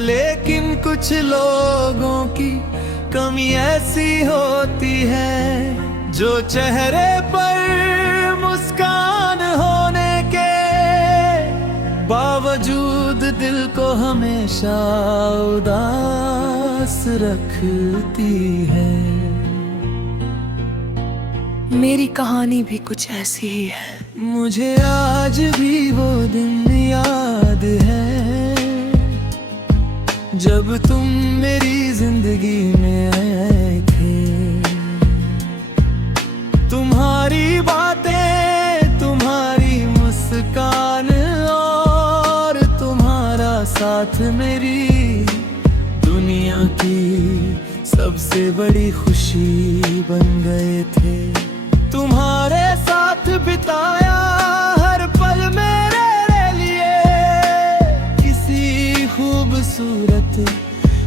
लेकिन कुछ लोगों की कमी ऐसी होती है जो चेहरे पर मुस्कान होने के बावजूद दिल को हमेशा उदास रखती है। मेरी कहानी भी कुछ ऐसी ही है। मुझे आज भी वो दिन याद है जब तुम मेरी जिंदगी में आए थे। तुम्हारी बातें, तुम्हारी मुस्कान और तुम्हारा साथ मेरी दुनिया की सबसे बड़ी खुशी बन गए थे। तुम्हारे साथ बिताया हर पल मेरे लिए किसी खूबसूरत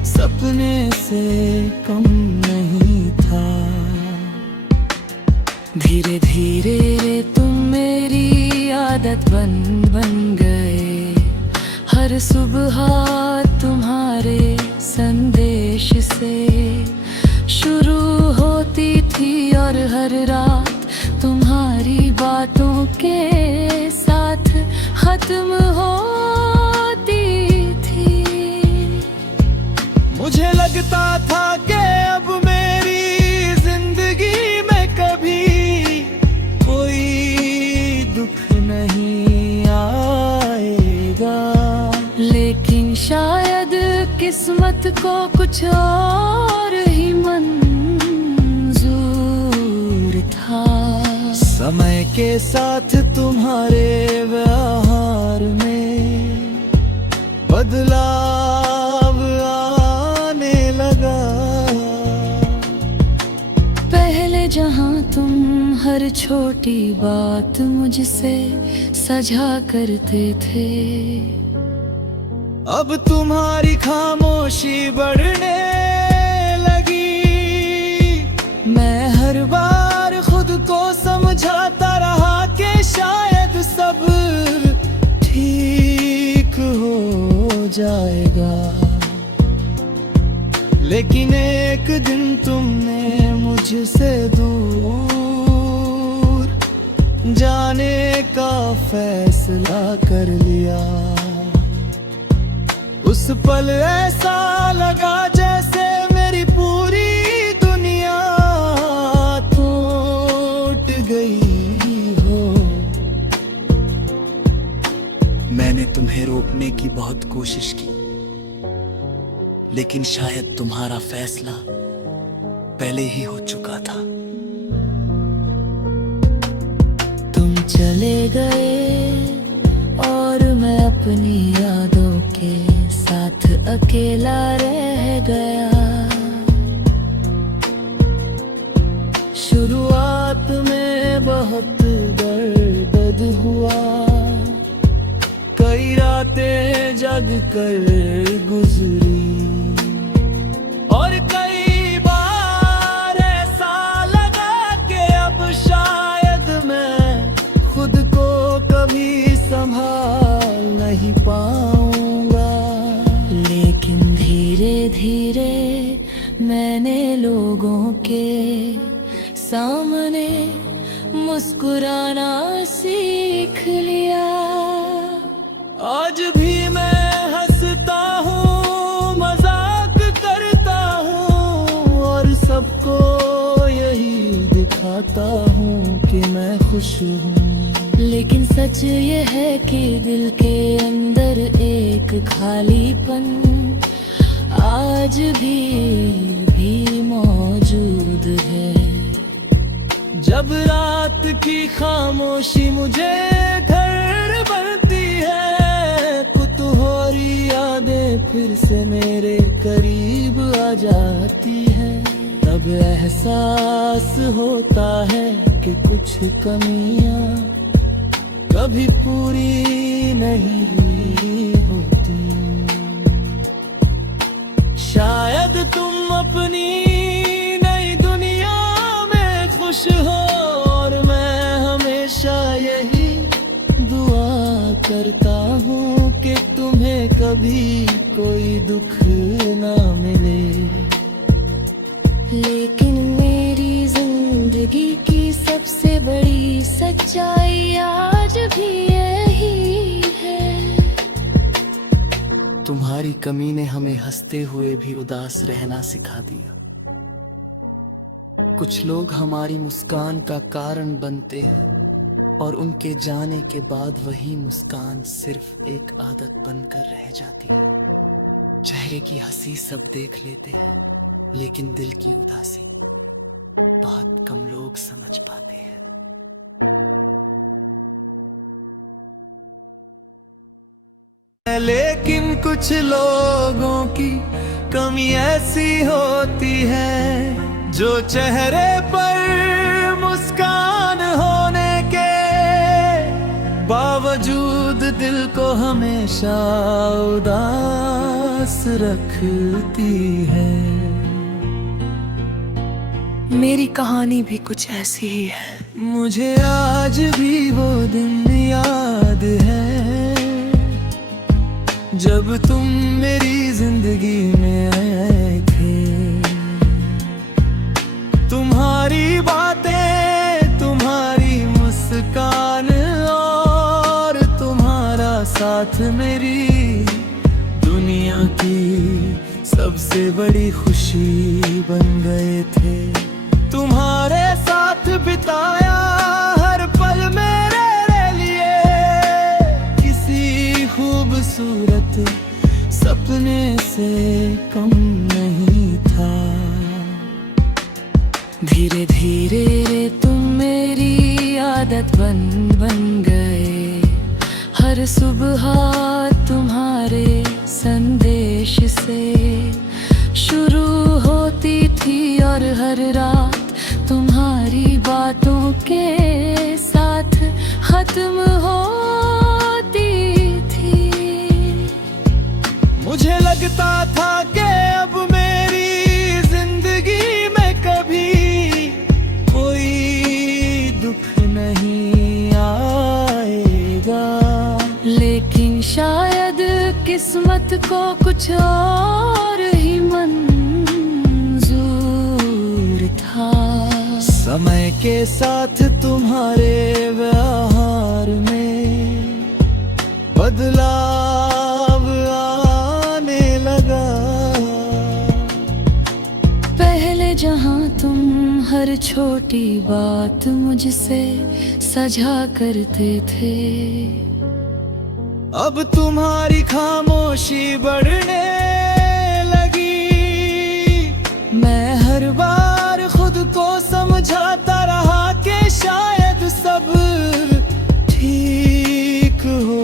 सपने से कम नहीं था। धीरे धीरे तुम मेरी आदत बन गए। हर सुबह तुम्हारे संदेश से शुरू होती थी और हर रात तुम्हारी बातों के साथ खत्म होती थी। मुझे लगता था कि अब मेरी जिंदगी में कभी कोई दुख नहीं आएगा, लेकिन शायद किस्मत को कुछ और ही मंजूर था। समय के साथ तुम्हारे व्यवहार में बदलाव आने लगा। पहले जहां तुम हर छोटी बात मुझसे साझा करते थे, अब तुम्हारी खामोशी बढ़ने लगी। मैं हर बार खुद को समझाता रहा कि शायद सब ठीक हो जाएगा, लेकिन एक दिन तुमने मुझसे दूर जाने का फैसला कर लिया। उस पल ऐसा लगा जैसे मेरी पूरी दुनिया टूट गई हो। मैंने तुम्हें रोकने की बहुत कोशिश की, लेकिन शायद तुम्हारा फैसला पहले ही हो चुका था। तुम चले गए और मैं अपनी यादों के साथ अकेला रह गया। शुरुआत में बहुत दर्द हुआ, कई रातें जग कर गुजरी और कई बार ऐसा लगा कि अब शायद मैं खुद को कभी संभाल नहीं पाऊंगा। लेकिन धीरे धीरे मैंने लोगों के सामने मुस्कुराना सीख लिया। आज भी मैं हंसता हूँ, मजाक करता हूँ और सबको यही दिखाता हूँ कि मैं खुश हूँ। लेकिन सच ये है कि दिल के अंदर एक खालीपन आज भी मौजूद है। जब रात की खामोशी मुझे घर बनती है, कुतूहली यादें फिर से मेरे करीब आ जाती है। तब एहसास होता है कि कुछ कमियां कभी पूरी नहीं होती। शायद तुम अपनी नई दुनिया में खुश हो और मैं हमेशा यही दुआ करता हूँ कि तुम्हें कभी कोई दुख ना मिले। लेकिन मेरी जिंदगी की सबसे बड़ी सच्चाई आज भी यही है। तुम्हारी कमी ने हमें हंसते हुए भी उदास रहना सिखा दिया। कुछ लोग हमारी मुस्कान का कारण बनते हैं और उनके जाने के बाद वही मुस्कान सिर्फ एक आदत बनकर रह जाती है। चेहरे की हंसी सब देख लेते हैं, लेकिन दिल की उदासी बहुत कम लोग समझ पाते हैं। लेकिन कुछ लोगों की कमी ऐसी होती है जो चेहरे पर मुस्कान होने के बावजूद दिल को हमेशा उदास रखती है। मेरी कहानी भी कुछ ऐसी ही है। मुझे आज भी वो दिन याद है जब तुम मेरी जिंदगी में आए थे। तुम्हारी बातें, तुम्हारी मुस्कान और तुम्हारा साथ मेरी दुनिया की सबसे बड़ी खुशी बन गए थे। तुम्हारे साथ बिताया हर पल मेरे लिए किसी खूबसूरत सपने से कम नहीं था। धीरे धीरे तुम मेरी आदत बन गए। हर सुबह तुम्हारे संदेश से शुरू होती थी और हर रात तुम्हारी बातों के साथ खत्म होती थी। मुझे लगता था कि अब मेरी जिंदगी में कभी कोई दुख नहीं आएगा। लेकिन शायद किस्मत को कुछ और ही मंजूर था। समय के साथ तुम्हारे व्यवहार में बदलाव आने लगा। पहले जहां तुम हर छोटी बात मुझसे साझा करते थे, अब तुम्हारी खामोशी बढ़ने लगी। मैं हर बार खुद को समझाता रहा कि शायद सब ठीक हो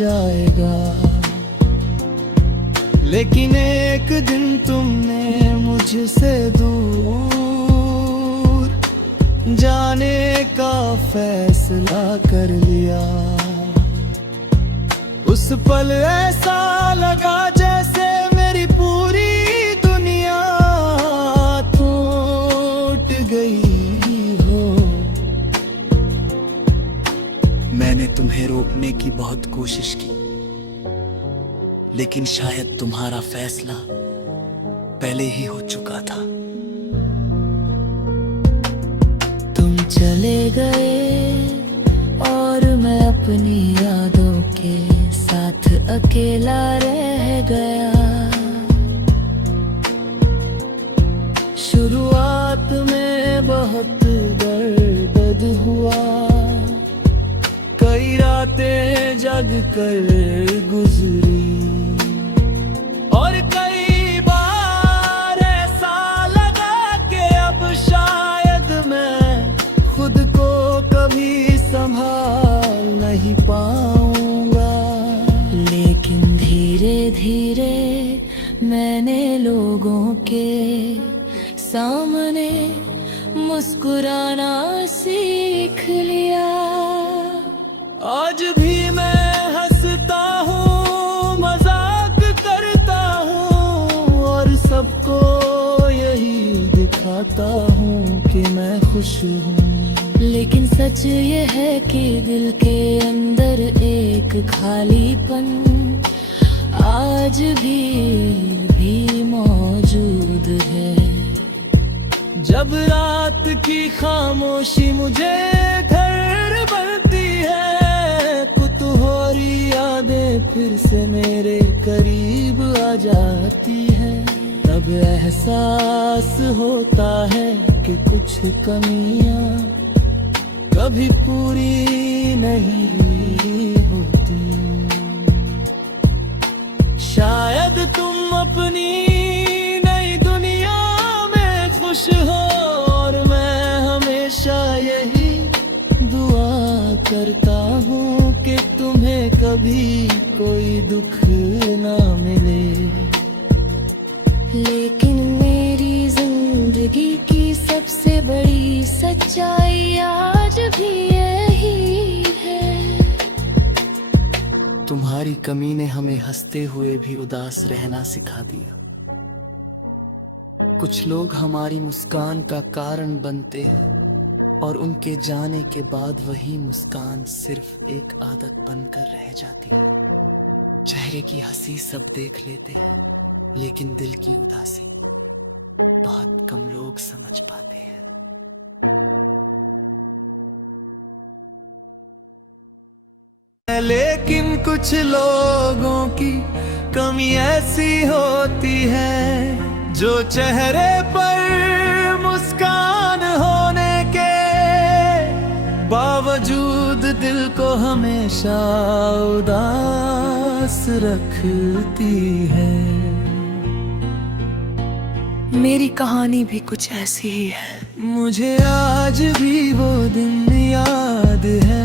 जाएगा। लेकिन एक दिन तुमने मुझसे दूर जाने का फैसला कर लिया। उस पल ऐसा लगा जैसे मेरी पूरी दुनिया टूट गई हो। मैंने तुम्हें रोकने की बहुत कोशिश की, लेकिन शायद तुम्हारा फैसला पहले ही हो चुका था। तुम चले गए और मैं अपनी यादों के साथ अकेला रह गया। शुरुआत में बहुत दर्द हुआ, कई रातें जग कर गुजरी और कई बार ऐसा लगा कि अब शायद मैं खुद को कभी संभाल नहीं पाऊंगा। लेकिन धीरे धीरे मैंने लोगों के सामने मुस्कुराना सीख लिया। आज भी मैं हंसता हूँ, मजाक करता हूँ और सबको यही दिखाता हूँ कि मैं खुश हूँ। लेकिन सच ये है कि दिल के अंदर एक खालीपन आज भी मौजूद है। जब रात की खामोशी मुझे घर बनती है, कुतूहली यादें फिर से मेरे करीब आ जाती है। तब एहसास होता है कि कुछ कमियां कभी पूरी नहीं होती। शायद तुम अपनी नई दुनिया में खुश हो, और मैं हमेशा यही दुआ करता हूँ कि तुम्हें कभी कोई दुख ना मिले। लेकिन मेरी जिंदगी की सबसे बड़ी सच्चाई आज भी यही है। तुम्हारी कमी ने हमें हंसते हुए भी उदास रहना सिखा दिया। कुछ लोग हमारी मुस्कान का कारण बनते हैं, और उनके जाने के बाद वही मुस्कान सिर्फ एक आदत बनकर रह जाती है। चेहरे की हंसी सब देख लेते हैं, लेकिन दिल की उदासी बहुत कम लोग समझ पाते हैं। लेकिन कुछ लोगों की कमी ऐसी होती है, जो चेहरे पर मुस्कान होने के बावजूद दिल को हमेशा उदास रखती है। मेरी कहानी भी कुछ ऐसी ही है। मुझे आज भी वो दिन याद है,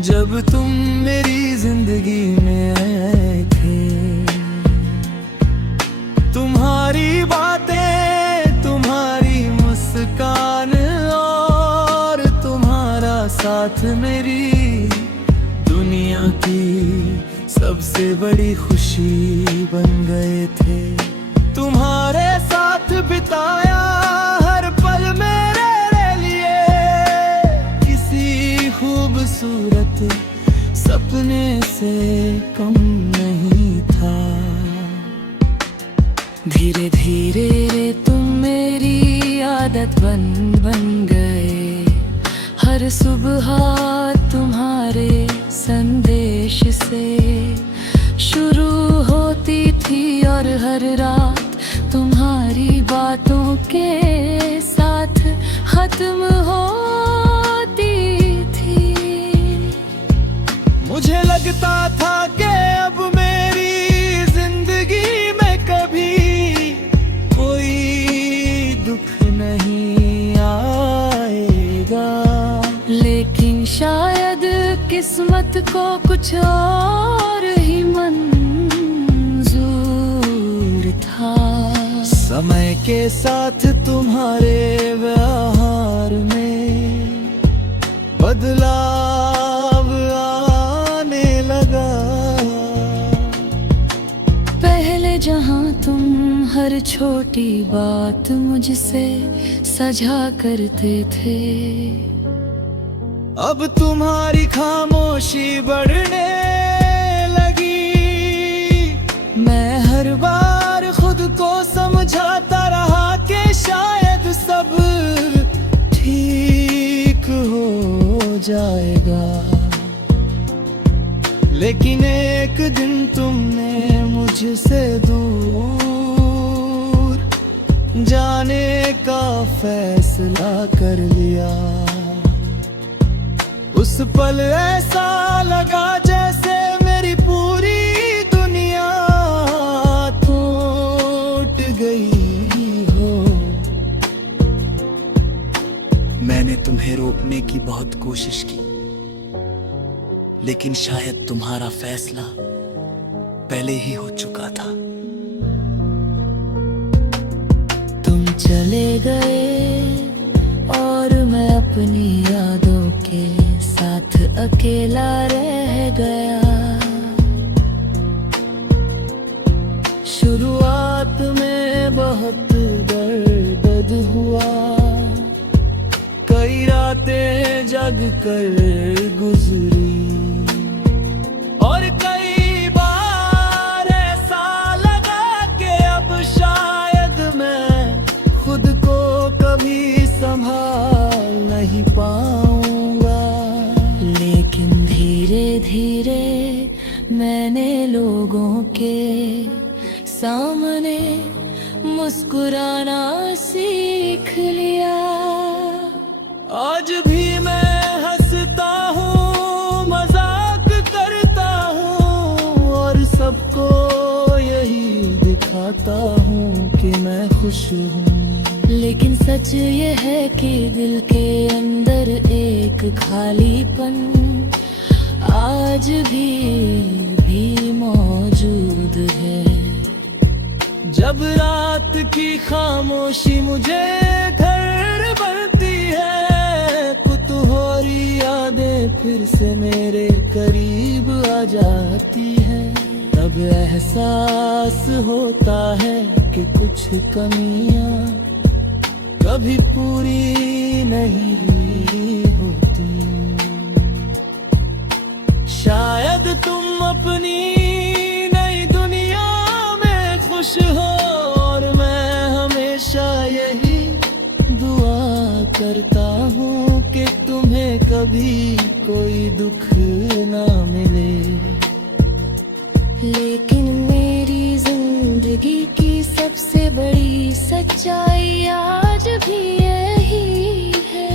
जब तुम मेरी जिंदगी में आए थे। तुम्हारी बातें, तुम्हारी मुस्कान और तुम्हारा साथ मेरी दुनिया की सबसे बड़ी खुशी बन गए थे। तुम्हारे साथ बिताया हर पल मेरे लिए किसी खूबसूरत सपने से कम नहीं था। धीरे धीरे तुम मेरी आदत बन गए। हर सुबह तुम्हारे संदेश से शुरू होती थी, और हर रात तुम्हारी बातों के साथ खत्म होती थी। मुझे लगता था कि अब मेरी जिंदगी में कभी कोई दुख नहीं आएगा। लेकिन शायद किस्मत को कुछ और ही मंजूर था। समय के साथ तुम्हारे व्यवहार में बदलाव आने लगा। पहले जहां तुम हर छोटी बात मुझसे साझा करते थे, अब तुम्हारी खामोशी बढ़ने लगी। मैं हर बार खुद को समझाता रहा कि शायद सब ठीक हो जाएगा। लेकिन एक दिन तुमने मुझसे दूर जाने का फैसला कर लिया। उस पल ऐसा लगा जैसे मेरी पूरी दुनिया टूट गई हो। मैंने तुम्हें रोकने की बहुत कोशिश की, लेकिन शायद तुम्हारा फैसला पहले ही हो चुका था। तुम चले गए और मैं अपनी यादों के साथ अकेला रह गया। शुरुआत में बहुत दर्द हुआ, कई रातें जग कर गुजरी, और कई लोगों के सामने मुस्कुराना सीख लिया। आज भी मैं हंसता हूँ, मजाक करता हूँ और सबको यही दिखाता हूँ कि मैं खुश हूँ। लेकिन सच ये है कि दिल के अंदर एक खालीपन आज भी मौजूद है। जब रात की खामोशी मुझे घर बनती है, कुतूहली यादें फिर से मेरे करीब आ जाती है। तब एहसास होता है कि कुछ कमियां कभी पूरी नहीं होती। शायद तुम अपनी नई दुनिया में खुश हो और मैं हमेशा यही दुआ करता हूँ कि तुम्हें कभी कोई दुख ना मिले। लेकिन मेरी जिंदगी की सबसे बड़ी सच्चाई आज भी यही है।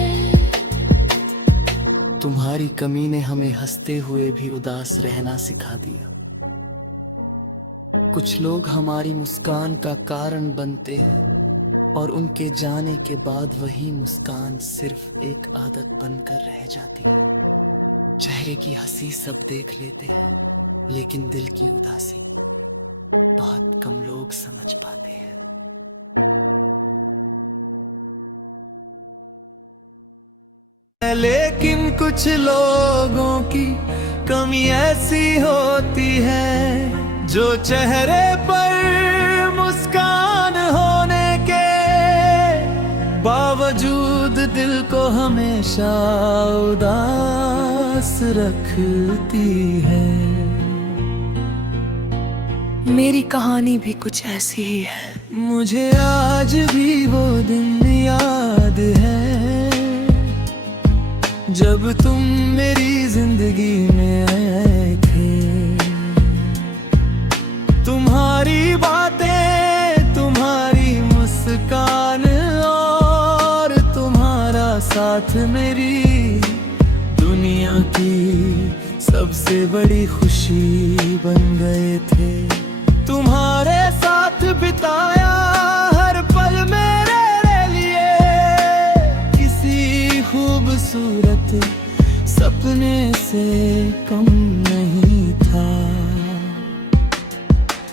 तुम्हारी कमी ने हमें हंसते हुए भी उदास रहना सिखा दिया। कुछ लोग हमारी मुस्कान का कारण बनते हैं और उनके जाने के बाद वही मुस्कान सिर्फ एक आदत बनकर रह जाती है। चेहरे की हंसी सब देख लेते हैं, लेकिन दिल की उदासी बहुत कम लोग समझ पाते हैं। लेकिन कुछ लोगों की कमी ऐसी होती है जो चेहरे पर मुस्कान होने के बावजूद दिल को हमेशा उदास रखती है। मेरी कहानी भी कुछ ऐसी ही है। मुझे आज भी वो दिन याद है जब तुम मेरी जिंदगी में आए थे। तुम्हारी बातें, तुम्हारी मुस्कान और तुम्हारा साथ मेरी दुनिया की सबसे बड़ी खुशी बन गए थे। तुम्हारे साथ बिताया हर पल मेरे लिए किसी खूबसूरत सपने से कम नहीं था।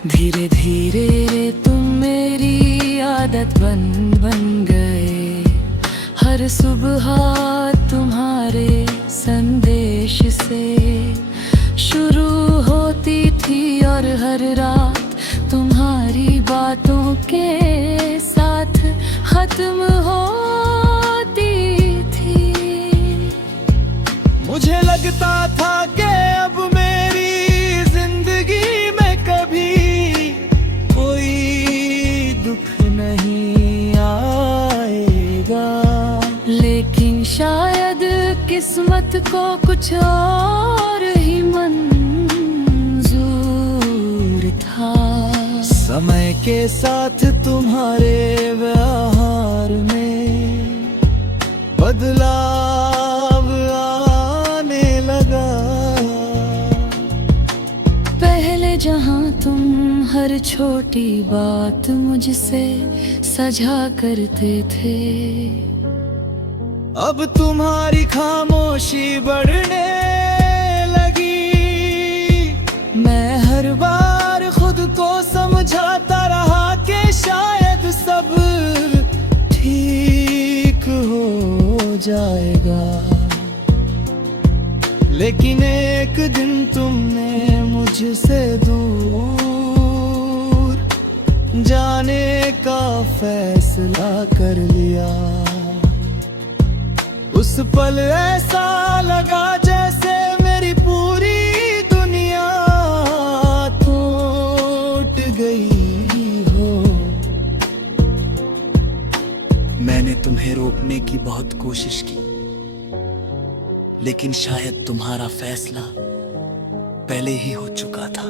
धीरे धीरे तुम मेरी आदत बन गए। हर सुबह तुम्हारे संदेश से शुरू होती थी और हर रात तुम्हारी बातों के साथ खत्म होती थी। मुझे लगता था कि अब मेरी जिंदगी में कभी कोई दुख नहीं आएगा। लेकिन शायद किस्मत को कुछ और ही मंजूर था। समय के साथ तुम्हारे व्यवहार में बदलाव आने लगा। पहले जहां तुम हर छोटी बात मुझसे साझा करते थे, अब तुम्हारी खामोशी बढ़ने लगी। मैं हर बार खुद को समझाता रहा कि शायद सब ठीक हो जाएगा। लेकिन एक दिन तुमने मुझसे दूर जाने का फैसला कर लिया। उस पल ऐसा लगा जैसे मेरी पूरी दुनिया टूट गई हो। मैंने तुम्हें रोकने की बहुत कोशिश की, लेकिन शायद तुम्हारा फैसला पहले ही हो चुका था।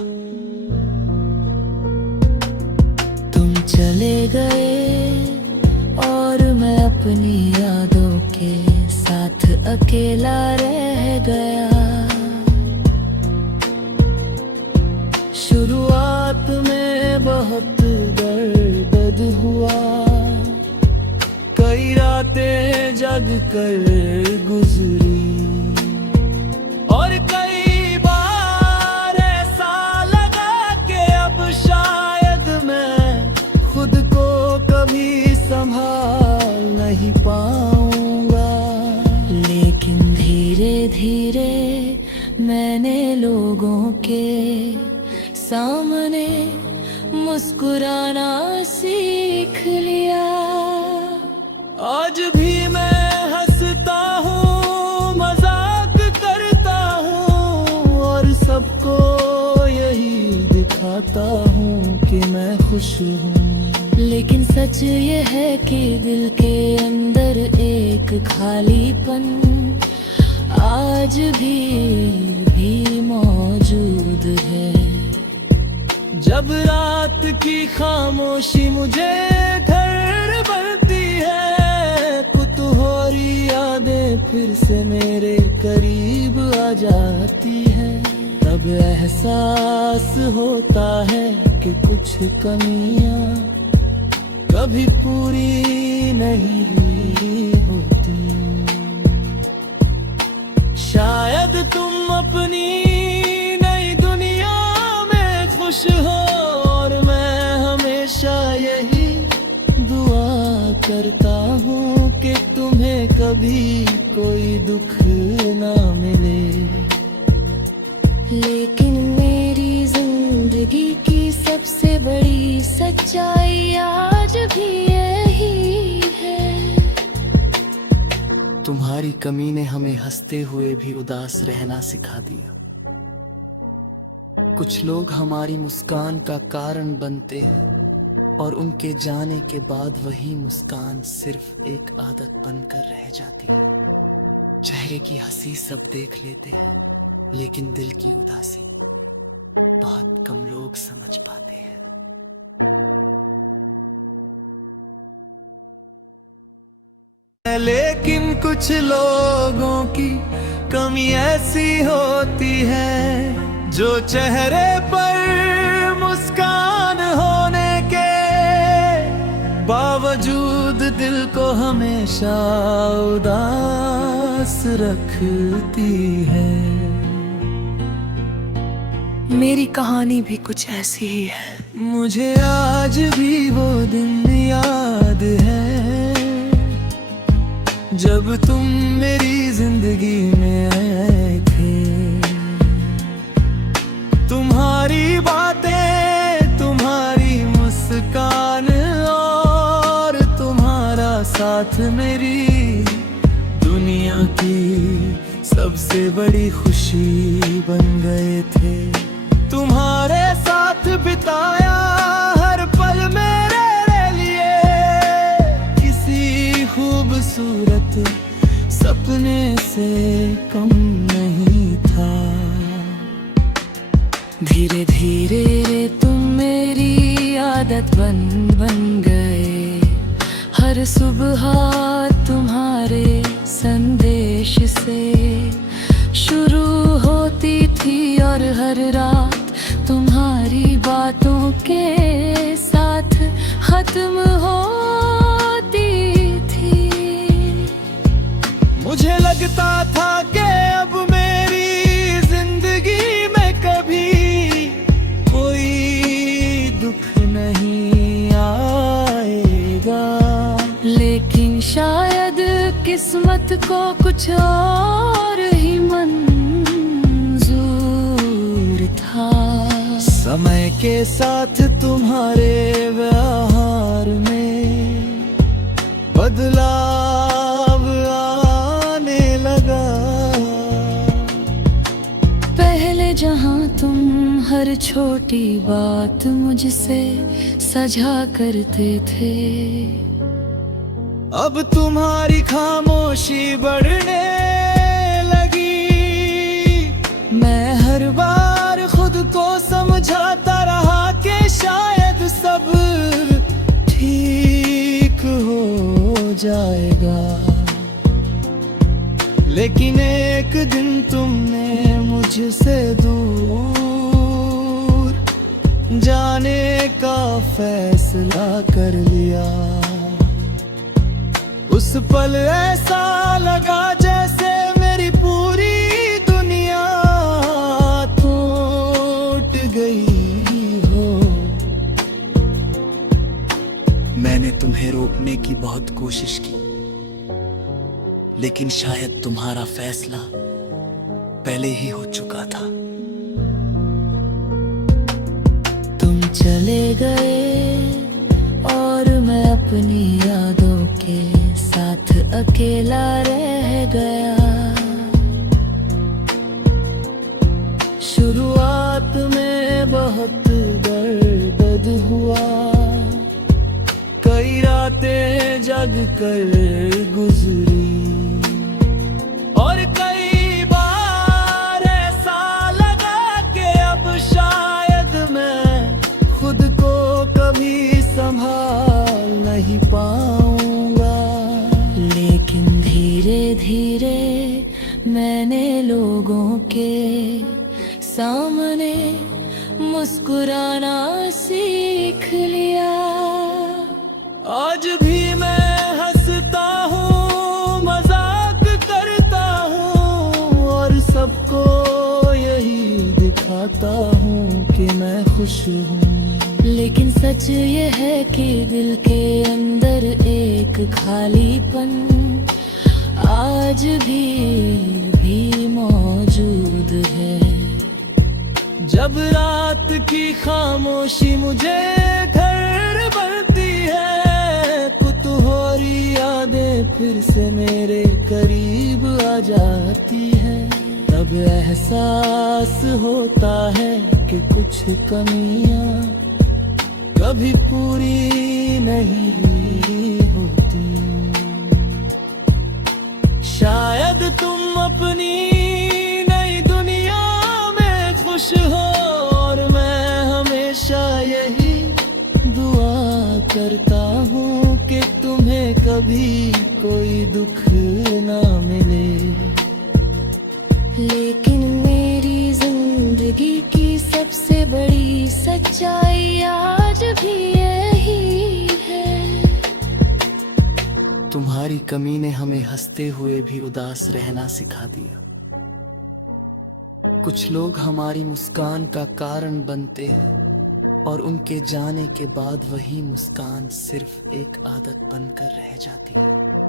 गए और मैं अपनी यादों के साथ अकेला रह गया। शुरुआत में बहुत दर्द हुआ, कई रातें जग कर गुजरी, और कई बार ऐसा लगा कि अब शायद मैं खुद को कभी संभाल नहीं पाऊंगा। लेकिन धीरे धीरे मैंने लोगों के सामने मुस्कुराना सीख लिया। आज भी मैं हंसता हूँ, मजाक करता हूँ, और सबको यही दिखाता हूँ कि मैं खुश हूँ। लेकिन सच ये है कि दिल के अंदर एक खालीपन आज भी मौजूद है। जब रात की खामोशी मुझे घर बनती है, कुतूहली यादें फिर से मेरे करीब आ जाती है, तब एहसास होता है कि कुछ कमियां कभी पूरी नहीं होती। शायद तुम अपनी नई दुनिया में खुश हो, और मैं हमेशा यही दुआ करता हूँ कि तुम्हें कभी कोई दुख ना मिले। लेकिन मेरी जिंदगी की सबसे बड़ी सच्चाई आज भी यही है। तुम्हारी कमी ने हमें हंसते हुए भी उदास रहना सिखा दिया। कुछ लोग हमारी मुस्कान का कारण बनते हैं, और उनके जाने के बाद वही मुस्कान सिर्फ एक आदत बनकर रह जाती है। चेहरे की हंसी सब देख लेते हैं, लेकिन दिल की उदासी बहुत कम लोग समझ पाते हैं। लेकिन कुछ लोगों की कमी ऐसी होती है, जो चेहरे पर मुस्कान होने के बावजूद दिल को हमेशा उदास रखती है। मेरी कहानी भी कुछ ऐसी ही है। मुझे आज भी वो दिन याद है, जब तुम मेरी जिंदगी में आए थे। तुम्हारी बातें, तुम्हारी मुस्कान और तुम्हारा साथ मेरी दुनिया की सबसे बड़ी खुशी बन गए थे। तुम्हारे साथ बिताया हर पल मेरे लिए किसी खूबसूरत सपने से कम नहीं था। धीरे धीरे तुम मेरी आदत बन गए। हर सुबह तुम्हारे संदेश से शुरू होती थी, और हर रात तुम्हारी बातों के साथ खत्म होती थी। मुझे लगता था कि अब मेरी जिंदगी में कभी कोई दुख नहीं आएगा, लेकिन शायद किस्मत को कुछ और ही मंजूर था। समय के साथ तुम्हारे व्यवहार में बदलाव आने लगा। पहले जहां तुम हर छोटी बात मुझसे सजा करते थे, अब तुम्हारी खामोशी बढ़ने लगी। मैं हर बार खुद को समझाता रहा कि शायद सब ठीक जाएगा। लेकिन एक दिन तुमने मुझसे दूर जाने का फैसला कर लिया। उस पल ऐसा लगा जैसे मेरी पूरी दुनिया टूट गई हो। मैंने तुम्हें रोकने की बहुत कोशिश की, लेकिन शायद तुम्हारा फैसला पहले ही हो चुका था। तुम चले गए और मैं अपनी यादों के साथ अकेला रह गया। शुरुआत में बहुत दर्द हुआ, कई रातें जग कर गुजरी, और कई बार ऐसा लगा कि अब शायद मैं खुद को कभी संभाल नहीं पाऊंगा। लेकिन धीरे धीरे मैंने लोगों के सामने मुस्कुराना सीख लिया। आज भी मैं हंसता हूँ, मजाक करता हूँ, और सबको यही दिखाता हूँ कि मैं खुश हूँ। लेकिन सच ये है कि दिल के अंदर एक खालीपन आज भी मौजूद है। जब रात की खामोशी मुझे घर बनती है, कुतूहली यादें फिर से मेरे करीब आ जाती है। तब एहसास होता है कि कुछ कमियां कभी पूरी नहीं होती। शायद तुम अपनी नई दुनिया में खुश हो, और मैं हमेशा यही दुआ करता हूँ कि तुम्हें कभी कोई दुख ना मिले। लेकिन मेरी जिंदगी की सबसे बड़ी सच्चाई आज भी यही है। तुम्हारी कमी ने हमें हंसते हुए भी उदास रहना सिखा दिया। कुछ लोग हमारी मुस्कान का कारण बनते हैं, और उनके जाने के बाद वही मुस्कान सिर्फ एक आदत बनकर रह जाती है।